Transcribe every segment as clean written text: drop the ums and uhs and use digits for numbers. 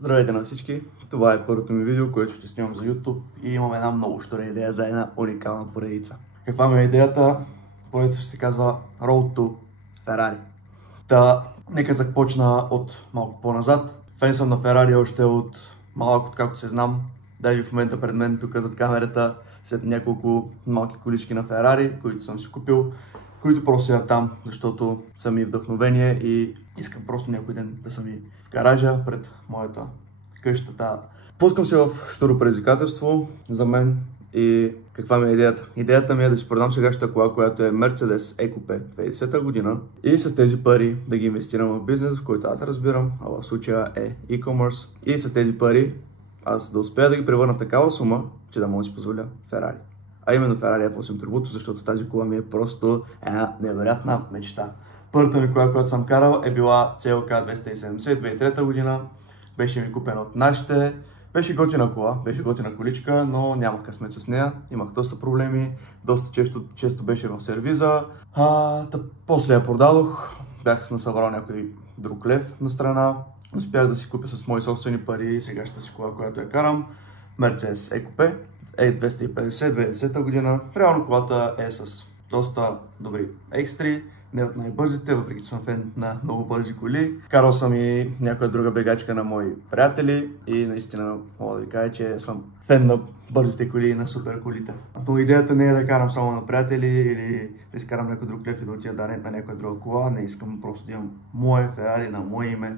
Здравейте на всички! Това е първото ми видео, което ще снимам за YouTube и имам една много щура идея за една уникална поредица. Каква ми е идеята? Поредица ще се казва Road to Ferrari. Нека започна от малко по-назад. Фен съм на Ferrari още от малък, откакто се знам. Даже в момента пред мен тук зад камерата след няколко малки колички на Ferrari, които съм си купил, които просто са там, защото са ми вдъхновение и искам просто някой ден да съм и в гаража пред моята къщата. Пускам се в щуро предизвикателство за мен и каква ми е идеята? Идеята ми е да си продам сегашната кола, която е Mercedes EQP 2010 година и с тези пари да ги инвестирам в бизнес, в който аз разбирам, а в случая е e-commerce, и с тези пари аз да успея да ги превърна в такава сума, че да мога да си позволя Ferrari. А именно Ferrari F8 Turbo, защото тази кола ми е просто една невероятна мечта. Първата ми кола, която съм карал, е била CLK 270 2003 година. Беше ми купена от нашите. Беше готина кола, беше готина количка, но нямах късмет с нея. Имах доста проблеми, доста често беше в сервиза. После я продадох, бях насъбрал някой друг лев на страна. Успях да си купя с мои собствени пари сегашната си кола, която я карам. Mercedes EQP E250 2010 година. Реално колата е с доста добри екстри, не от най-бързите, въпреки че съм фен на много бързи коли. Карал съм и някоя друга бегачка на мои приятели и наистина мога да ви кажа, че съм фен на бързите коли и на супер колите. Но идеята не е да карам само на приятели или да изкарам някой друг лев и да отида да на някоя друга кола. Не искам просто да имам мое Ферари на мое име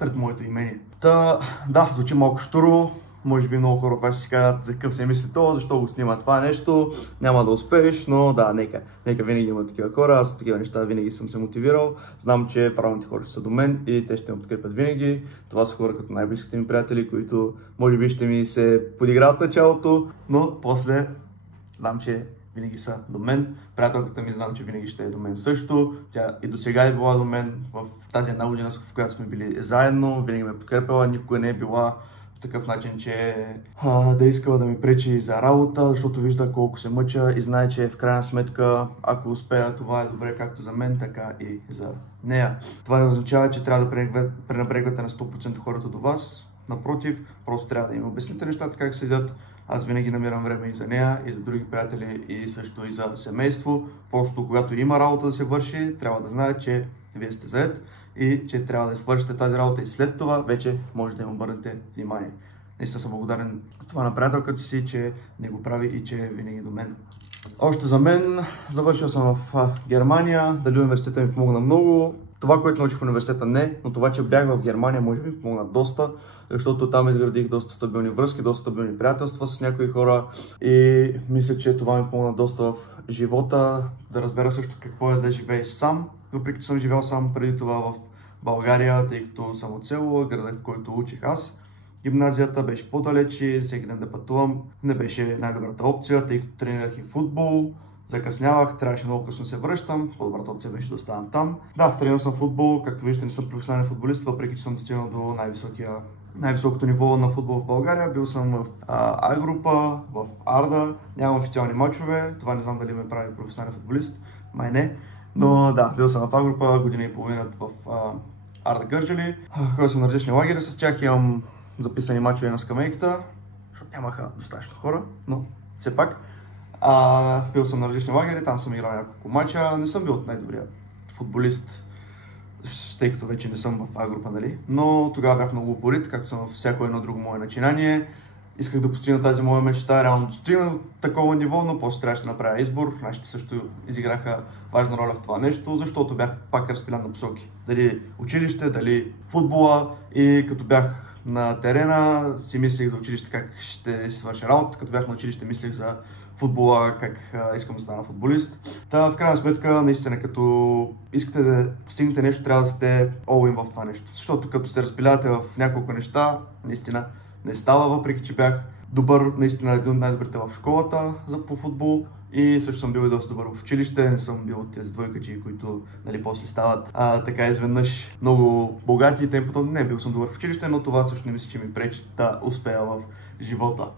пред моето имение. Да, звучи малко щуро. Може би много хора от вас ще си кажат за какъв се мисли това, защо го снима това нещо, няма да успееш, но да, нека винаги има такива хора, аз такива неща винаги съм се мотивирал, знам, че правилните хора ще са до мен и те ще ме подкрепят винаги. Това са хора като най-близките ми приятели, които може би ще ми се подиграват в началото, но после знам, че винаги са до мен. Приятелката ми знам, че винаги ще е до мен също. Тя и до сега е била до мен в тази една година, в която сме били заедно, винаги ме е подкрепила, никога не е била по такъв начин, че да искала да ми пречи за работа, защото вижда колко се мъча и знае, че в крайна сметка, ако успея, това е добре както за мен, така и за нея. Това не означава, че трябва да пренебрегвате на 100% хората до вас. Напротив, просто трябва да им обясните нещата как седят. Аз винаги намирам време и за нея, и за други приятели, и също и за семейство. Просто когато има работа да се върши, трябва да знае, че вие сте зает и че трябва да свършите тази работа и след това вече може да им обърнете внимание. Наистина съм благодарен това на приятелката си, че не го прави и че е винаги до мен. Още за мен, завършил съм в Германия, дали университета ми помогна много. Това, което научих в университета не, но това, че бях в Германия, може би помогна доста, защото там изградих доста стабилни връзки, доста стабилни приятелства с някои хора и мисля, че това ми помогна доста в живота, да разбера също какво е да живееш сам, въпреки че съм живял сам преди това в България, тъй като съм от село, града, в който учих аз. Гимназията беше по-далеч и всеки ден да пътувам не беше най-добрата опция, тъй като тренирах и футбол. Закъснявах, трябваше много късно се връщам, по-добрата опция беше да оставам там. Да, тренирал съм футбол, както виждате не съм професионален футболист, въпреки че съм достигнал до най-високото ниво на футбол в България. Бил съм в А-група, в Арда, нямам официални мачове, това не знам дали ме прави професионален футболист, май не. Но да, бил съм в А-група, година и половина в Арда Гърджали. Ходил съм на различни лагери с тях, имам записани мачове на скамейката, защото нямаха достатъчно хора, но все пак. Бил съм на различни лагери, там съм играл няколко мача, не съм бил най-добрият футболист, тъй като вече не съм в А-група, нали? Но тогава бях много упорит, както съм във всяко едно друго мое начинание. Исках да постигна тази моя мечта, реално достигна такова ниво, но после трябваше да направя избор. Нашите също изиграха важна роля в това нещо, защото бях пак разпилян на посоки. Дали училище, дали футбола, и като бях на терена си мислех за училище как ще си свърша работа, като бях на училище мислех за футбола, как искам да стана футболист. В крайна сметка, наистина, като искате да постигнете нещо, трябва да сте all-in в това нещо. Защото като се разпилявате в няколко неща, наистина не става, въпреки че бях добър, наистина един от най-добрите в школата по футбол. И също съм бил и доста добър в училище, не съм бил от тези двойкачи, които после стават така изведнъж много богати и тъй потом. Не, бил съм добър в училище, но това също не мисля, че ми пречи да успея в живота.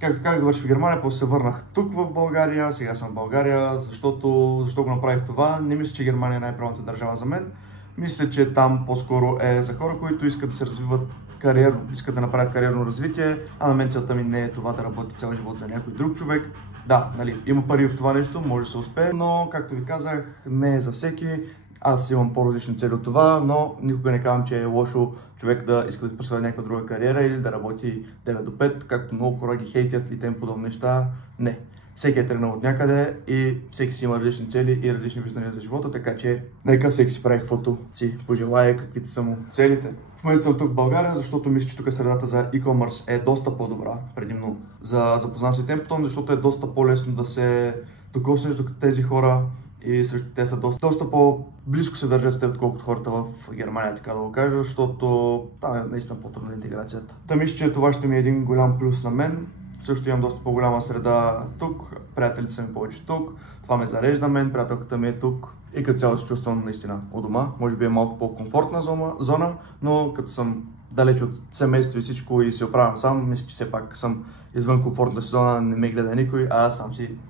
Както казах, завърших в Германия, после се върнах тук в България, сега съм в България, защо го направих това? Не мисля, че Германия е най-правилната държава за мен. Мисля, че там по-скоро е за хора, които искат да се развиват кариерно, искат да направят кариерно развитие, а на мен целта ми не е това да работи цял живот за някой друг човек. Да, нали, има пари в това нещо, може да се успее, но както ви казах, не е за всеки. Аз имам по-различни цели от това, но никога не казвам, че е лошо човек да иска да преследва някаква друга кариера или да работи 9 до 5, както много хора ги хейтят и тем подобни неща. Не. Всеки е тръгнал от някъде и всеки си има различни цели и различни виждания за живота, така че нека всеки си прави каквото си пожелае, каквито са му целите. В момента съм тук в България, защото мисля, че тук средата за e-commerce е доста по-добра, предимно за запознанство и темпото, защото е доста по-лесно да се докоснеш до тези хора и срещу те са доста по-близко се държат с теб, отколкото хората в Германия, така да го кажа, защото там е наистина по-трудна интеграцията. Та мисля, че това ще ми е един голям плюс на мен. Също имам доста по-голяма среда тук, приятелите са ми повече тук, това ме зарежда мен, приятелката ми е тук и като цяло се чувствам наистина у дома. Може би е малко по-комфортна зона, но като съм далеч от семейство и всичко и се оправям сам, мисля, че все пак съм извън комфортна зона, не ме гледа никой, а аз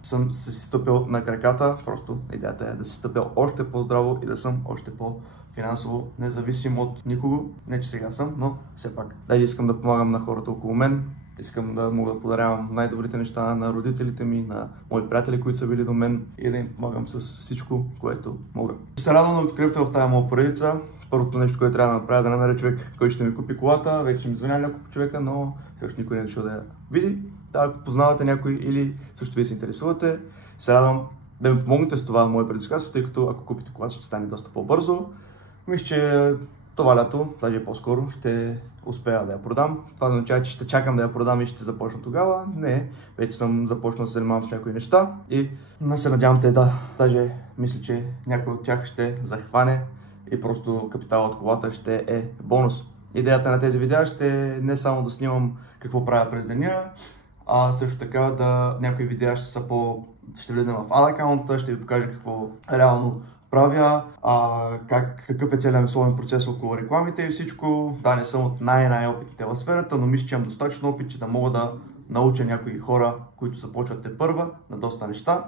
съм си стъпил на краката. Просто идеята е да си стъпил още по-здраво и да съм още по-финансово независим от никого. Не, че сега съм, но все пак. Даже искам да помагам на хората около мен. Искам да мога да подарявам най-добрите неща на родителите ми, на мои приятели, които са били до мен и да им помагам с всичко, което мога. Се радвам да подкрепите в тази моя поредица. Първото нещо, което трябва да направя, да намеря човек, който ще ми купи колата. Вече ми звъня няколко човека, но също никой не е дошъл да я види. Да, ако познавате някой или също вие се интересувате, се радвам да ми помогнете с това мое предизвикателство, тъй като ако купите колата, ще стане доста по-бързо. Мисля, че това лято, даже по-скоро, ще успея да я продам. Това да означава, че ще чакам да я продам и ще започна тогава. Не, вече съм започнал да се занимавам с някои неща и се надявам те даже мисля, че някой от тях ще захване и просто капитала от колата ще е бонус. Идеята на тези видеа ще е не само да снимам какво правя през деня, а също така някои видеа ще влезем в ад акаунта, ще ви покажа какво реално правя, какъв е целият ми словен процес около рекламите и всичко. Да, не съм от най-опитните в сферата, но мисля, че имам достатъчно опит, че да мога да науча някои хора, които започват тепърва на доста неща.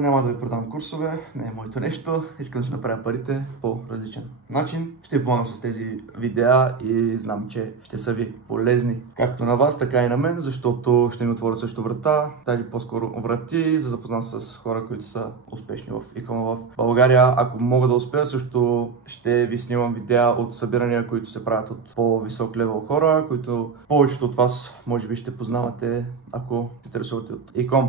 Няма да ви продам курсове, не е моето нещо. Искам да си направя парите по различен начин. Ще ви помагам с тези видеа и знам, че ще са ви полезни както на вас, така и на мен, защото ще ми отворят също врата, даже по-скоро врати, за да запознам с хора, които са успешни в e-commerce в България. Ако мога да успея, също ще ви снимам видеа от събирания, които се правят от по-висок левел хора, които повечето от вас може би ще познавате, ако се интересувате от e-com.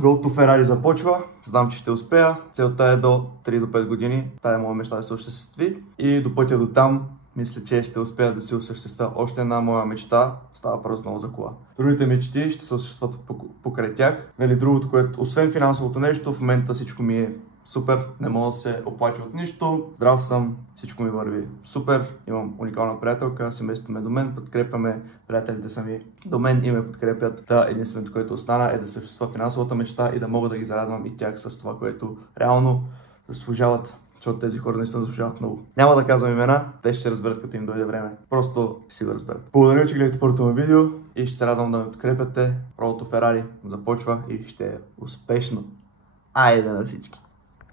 Road to Ferrari започва, знам, че ще успея. Целта е до 3 до 5 години, тая моя мечта да се осъществи и до пътя до там мисля, че ще успея да се осъществя още една моя мечта, става просто много за кола. Другите мечти ще се осъществят покрай тях. Другото, което освен финансовото нещо, в момента всичко ми е супер, не мога да се оплача от нищо, здрав съм, всичко ми върви супер, имам уникална приятелка, семейството ме до мен, подкрепяме, приятелите са ми до мен и ме подкрепят. Единственото, което остана е да се осъществя финансовата мечта и да мога да ги зарадвам и тях с това, което реално заслужават, защото тези хора наистина заслужават много. Няма да казвам имена, те ще се разберат като им дойде време, просто ще си го разберат. Благодаря, че гледате първото ми видео и ще се радвам да ме подкрепяте. Road to Ferrari започва и ще е успешно. Айде на всички!